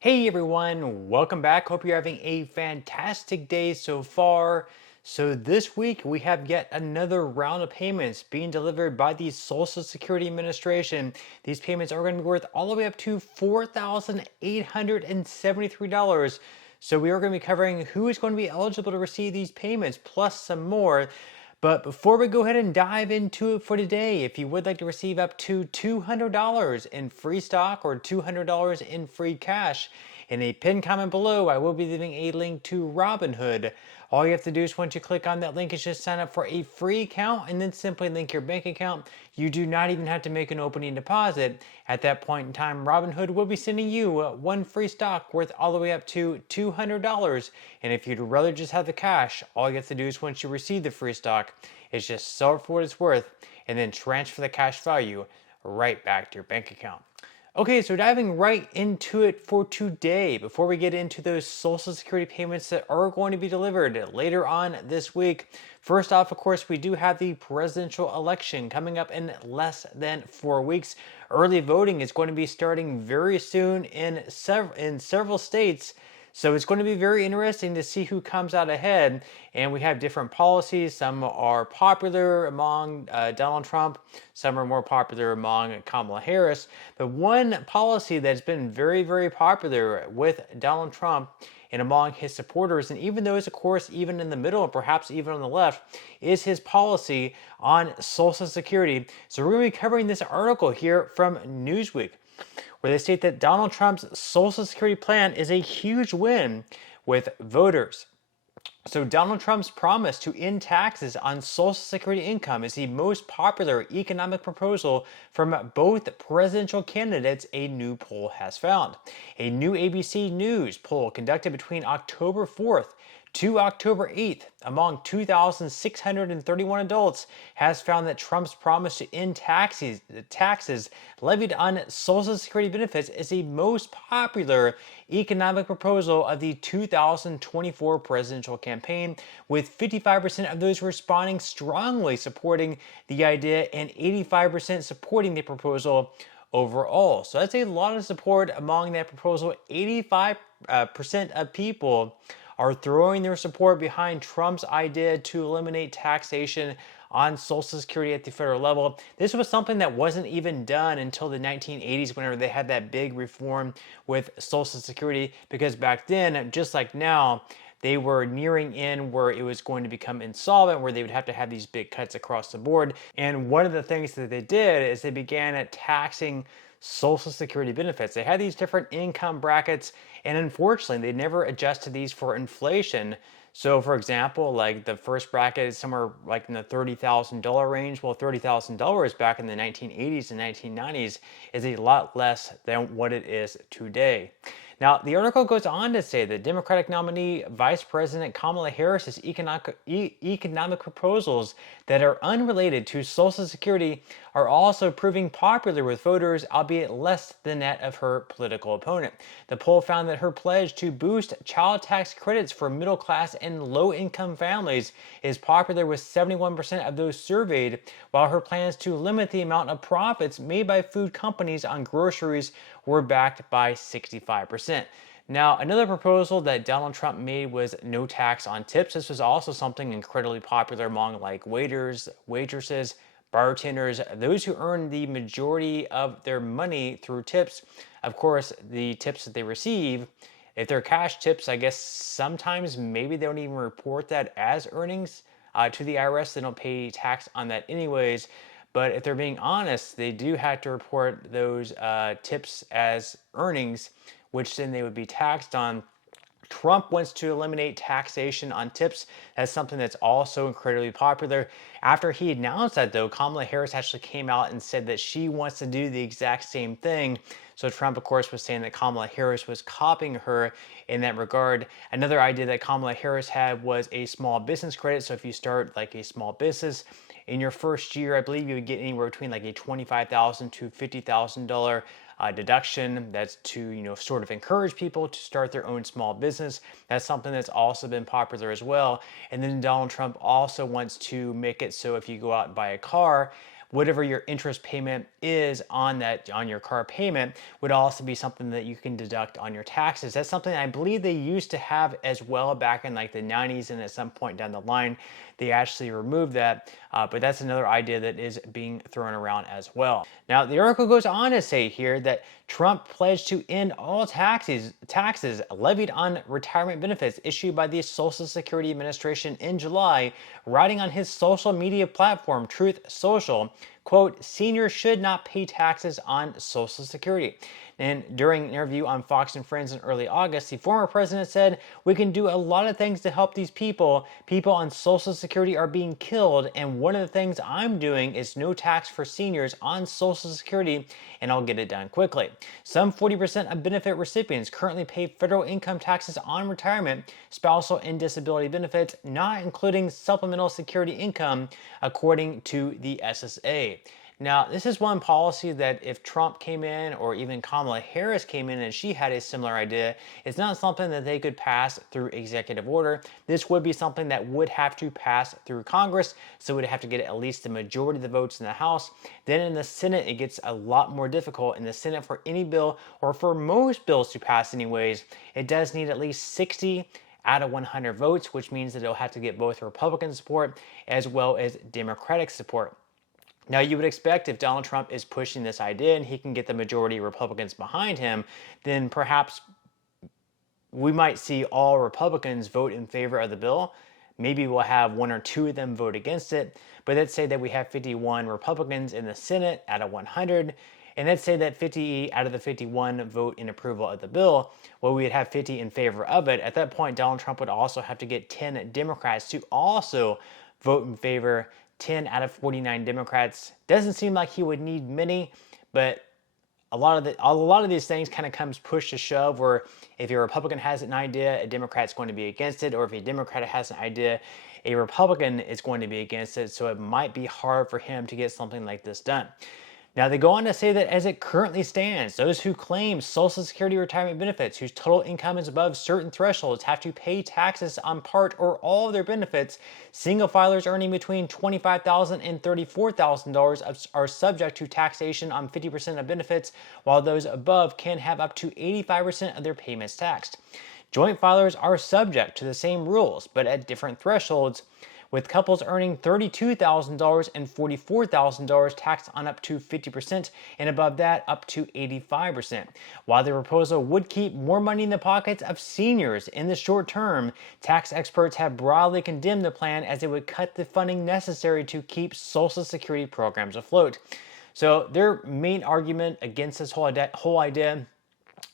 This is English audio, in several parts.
Hey everyone, welcome back. Hope you're having a fantastic day so far. So this week we have yet another round of payments being delivered by the Social Security Administration. These payments are going to be worth all the way up to $4,873. So we are going to be covering who is going to be eligible to receive these payments plus some more. But before we go ahead and dive into it for today, if you would like to receive up to $200 in free stock or $200 in free cash, in a pinned comment below, I will be leaving a link to Robinhood. All you have to do is once you click on that link is just sign up for a free account and then simply link your bank account. You do not even have to make an opening deposit. At that point in time, Robinhood will be sending you one free stock worth all the way up to $200. And if you'd rather just have the cash, all you have to do is once you receive the free stock is just sell it for what it's worth and then transfer the cash value right back to your bank account. Okay, so diving right into it for today, before we get into those Social Security payments that are going to be delivered later on this week, first off, of course, we do have the presidential election coming up in less than 4 weeks. Early voting is going to be starting very soon in several states. So it's going to be very interesting to see who comes out ahead. And we have different policies. Some are popular among Donald Trump, some are more popular among Kamala Harris. But one policy that's been very, very popular with Donald Trump and among his supporters, and even those, of course, even in the middle and perhaps even on the left, is his policy on Social Security. So we're going to be covering this article here from Newsweek, where they state that Donald Trump's Social Security plan is a huge win with voters. So Donald Trump's promise to end taxes on Social Security income is the most popular economic proposal from both presidential candidates, a new poll has found. A new ABC News poll conducted between October 4th to October 8th among 2,631 adults has found that Trump's promise to end taxes levied on Social Security benefits is the most popular economic proposal of the 2024 presidential campaign, with 55% of those responding strongly supporting the idea and 85% supporting the proposal overall. So that's a lot of support among that proposal. 85% of people are throwing their support behind Trump's idea to eliminate taxation on Social Security at the federal level. This was something that wasn't even done until the 1980s, whenever they had that big reform with Social Security, because back then, just like now, they were nearing in where it was going to become insolvent, where they would have to have these big cuts across the board. And one of the things that they did is they began at taxing Social Security benefits. They had these different income brackets, and unfortunately, they never adjusted these for inflation. So, for example, like the first bracket is somewhere like in the $30,000 range. Well, $30,000 back in the 1980s and 1990s is a lot less than what it is today. Now, the article goes on to say that Democratic nominee Vice President Kamala Harris's economic proposals that are unrelated to Social Security are also proving popular with voters, albeit less than that of her political opponent. The poll found that her pledge to boost child tax credits for middle class and low income families is popular with 71% of those surveyed, while her plans to limit the amount of profits made by food companies on groceries were backed by 65%. Now, another proposal that Donald Trump made was no tax on tips. This was also something incredibly popular among like waiters, waitresses, bartenders, those who earn the majority of their money through tips. Of course, the tips that they receive, if they're cash tips, I guess sometimes maybe they don't even report that as earnings to the IRS. They don't pay tax on that anyways. But if they're being honest, they do have to report those tips as earnings, which then they would be taxed on. Trump wants to eliminate taxation on tips. That's something that's also incredibly popular. After he announced that, though, Kamala Harris actually came out and said that she wants to do the exact same thing. So Trump, of course, was saying that Kamala Harris was copying her in that regard. Another idea that Kamala Harris had was a small business credit. So if you start like a small business, in your first year, I believe you would get anywhere between like a $25,000 to $50,000 deduction. That's to, sort of encourage people to start their own small business. That's something that's also been popular as well. And then Donald Trump also wants to make it so if you go out and buy a car, whatever your interest payment is on your car payment would also be something that you can deduct on your taxes. That's something I believe they used to have as well back in like the 90s, and at some point down the line they actually removed that, but that's another idea that is being thrown around as well. Now the article goes on to say here that Trump pledged to end all taxes levied on retirement benefits issued by the Social Security Administration in July, writing on his social media platform Truth Social, quote, "Seniors should not pay taxes on Social Security." And during an interview on Fox and Friends in early August, the former president said, "We can do a lot of things to help these people. People on Social Security are being killed, and one of the things I'm doing is no tax for seniors on Social Security, and I'll get it done quickly." Some 40% of benefit recipients currently pay federal income taxes on retirement, spousal, and disability benefits, not including supplemental security income, according to the SSA. Now, this is one policy that if Trump came in or even Kamala Harris came in and she had a similar idea, it's not something that they could pass through executive order. This would be something that would have to pass through Congress, so it would have to get at least the majority of the votes in the House. Then in the Senate, it gets a lot more difficult. In the Senate, for any bill, or for most bills to pass anyways, it does need at least 60 out of 100 votes, which means that it'll have to get both Republican support as well as Democratic support. Now, you would expect if Donald Trump is pushing this idea and he can get the majority of Republicans behind him, then perhaps we might see all Republicans vote in favor of the bill. Maybe we'll have one or two of them vote against it. But let's say that we have 51 Republicans in the Senate out of 100. And let's say that 50 out of the 51 vote in approval of the bill. Well, we would have 50 in favor of it. At that point, Donald Trump would also have to get 10 Democrats to also vote in favor. 10 out of 49 Democrats. Doesn't seem like he would need many, but a lot of these things kind of comes push to shove, where if a Republican has an idea, a Democrat's going to be against it, or if a Democrat has an idea, a Republican is going to be against it, so it might be hard for him to get something like this done. Now, they go on to say that as it currently stands, those who claim Social Security retirement benefits whose total income is above certain thresholds have to pay taxes on part or all of their benefits. Single filers earning between $25,000 and $34,000 are subject to taxation on 50% of benefits, while those above can have up to 85% of their payments taxed. Joint filers are subject to the same rules, but at different thresholds, with couples earning $32,000 and $44,000 taxed on up to 50%, and above that up to 85%. While the proposal would keep more money in the pockets of seniors in the short term, tax experts have broadly condemned the plan as it would cut the funding necessary to keep Social Security programs afloat. So their main argument against this whole idea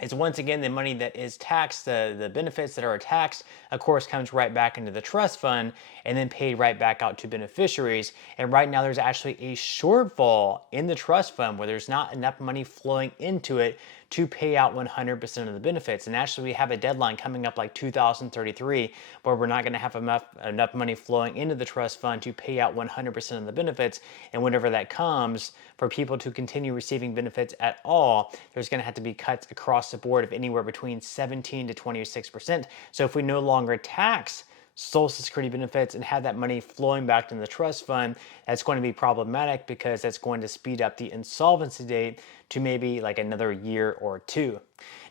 is, once again, the money that is taxed, the benefits that are taxed, of course, comes right back into the trust fund and then paid right back out to beneficiaries. And right now there's actually a shortfall in the trust fund where there's not enough money flowing into it to pay out 100% of the benefits. And actually we have a deadline coming up like 2033 where we're not going to have enough money flowing into the trust fund to pay out 100% of the benefits. And whenever that comes, for people to continue receiving benefits at all, there's going to have to be cuts across the board of anywhere between 17 to 26%. So if we no longer tax Social Security benefits and have that money flowing back into the trust fund, that's going to be problematic because that's going to speed up the insolvency date to maybe like another year or two.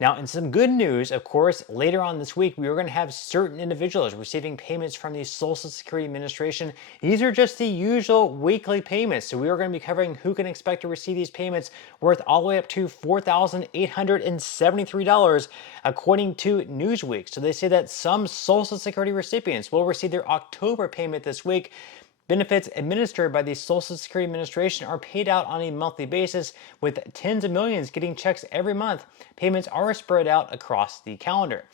Now, in some good news, of course, later on this week, we are going to have certain individuals receiving payments from the Social Security Administration. These are just the usual weekly payments. So we are going to be covering who can expect to receive these payments worth all the way up to $4,873, according to Newsweek. So they say that some Social Security recipients will receive their October payment this week. Benefits administered by the Social Security Administration are paid out on a monthly basis, with tens of millions getting checks every month. Payments are spread out across the calendar.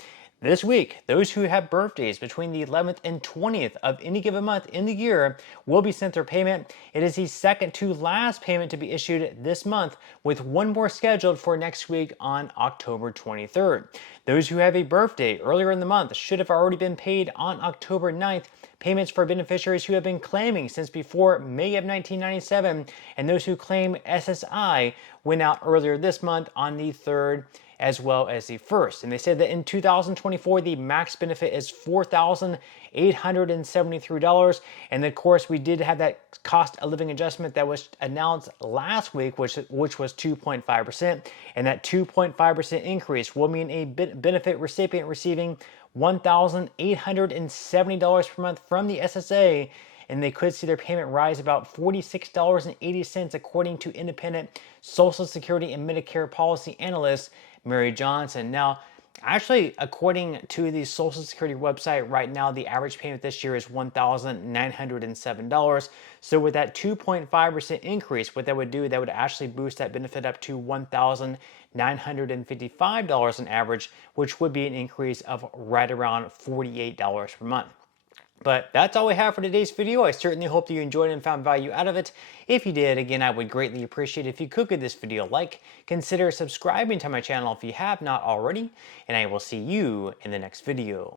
This week, those who have birthdays between the 11th and 20th of any given month in the year will be sent their payment. It is the second to last payment to be issued this month, with one more scheduled for next week on October 23rd. Those who have a birthday earlier in the month should have already been paid on October 9th. Payments for beneficiaries who have been claiming since before May of 1997, and those who claim SSI went out earlier this month on the 3rd. as well as the first. And they said that in 2024, the max benefit is $4,873. And of course, we did have that cost of living adjustment that was announced last week, which was 2.5%. And that 2.5% increase will mean a benefit recipient receiving $1,870 per month from the SSA, and they could see their payment rise about $46.80, according to independent Social Security and Medicare policy analyst Mary Johnson. Now, actually, according to the Social Security website, right now the average payment this year is $1,907. So with that 2.5% increase, what that would do, that would actually boost that benefit up to $1,955 on average, which would be an increase of right around $48 per month. But that's all we have for today's video. I certainly hope that you enjoyed and found value out of it. If you did, again, I would greatly appreciate it if you could give this video a like. Consider subscribing to my channel if you have not already, and I will see you in the next video.